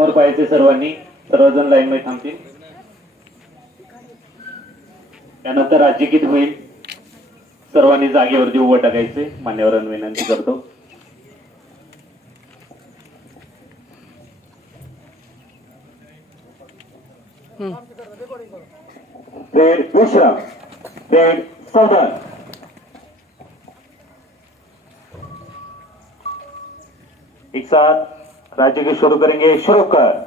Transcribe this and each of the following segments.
समोर पाहायचे सर्वांनी, सर्वजण लाईन मध्ये थांबतील. त्यानंतर राज्यगीत होईल. सर्वांनी जागेवरती उभं टाकायचे. मान्यवरांना विनंती करतो. ट्रेड विश्राम, ट्रेड सावधान. एक साथ राज्य के शुरू करेंगे. शुरू कर.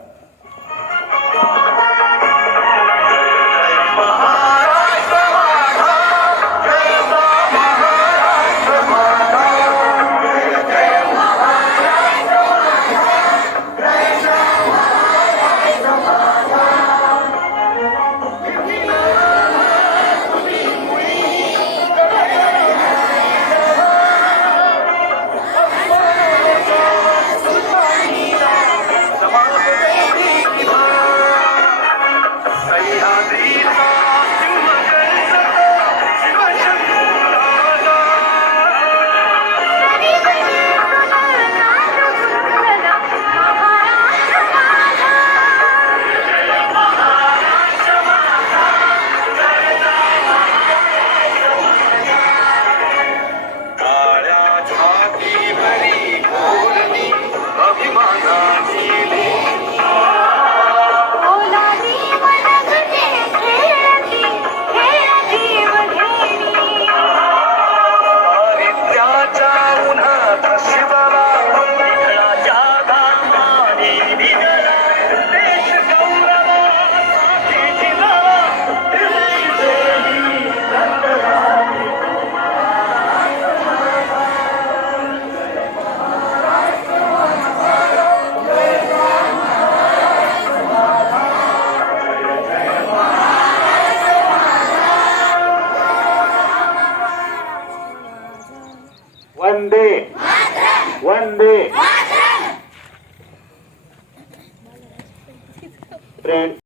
वंदे वंदे. ट्रेड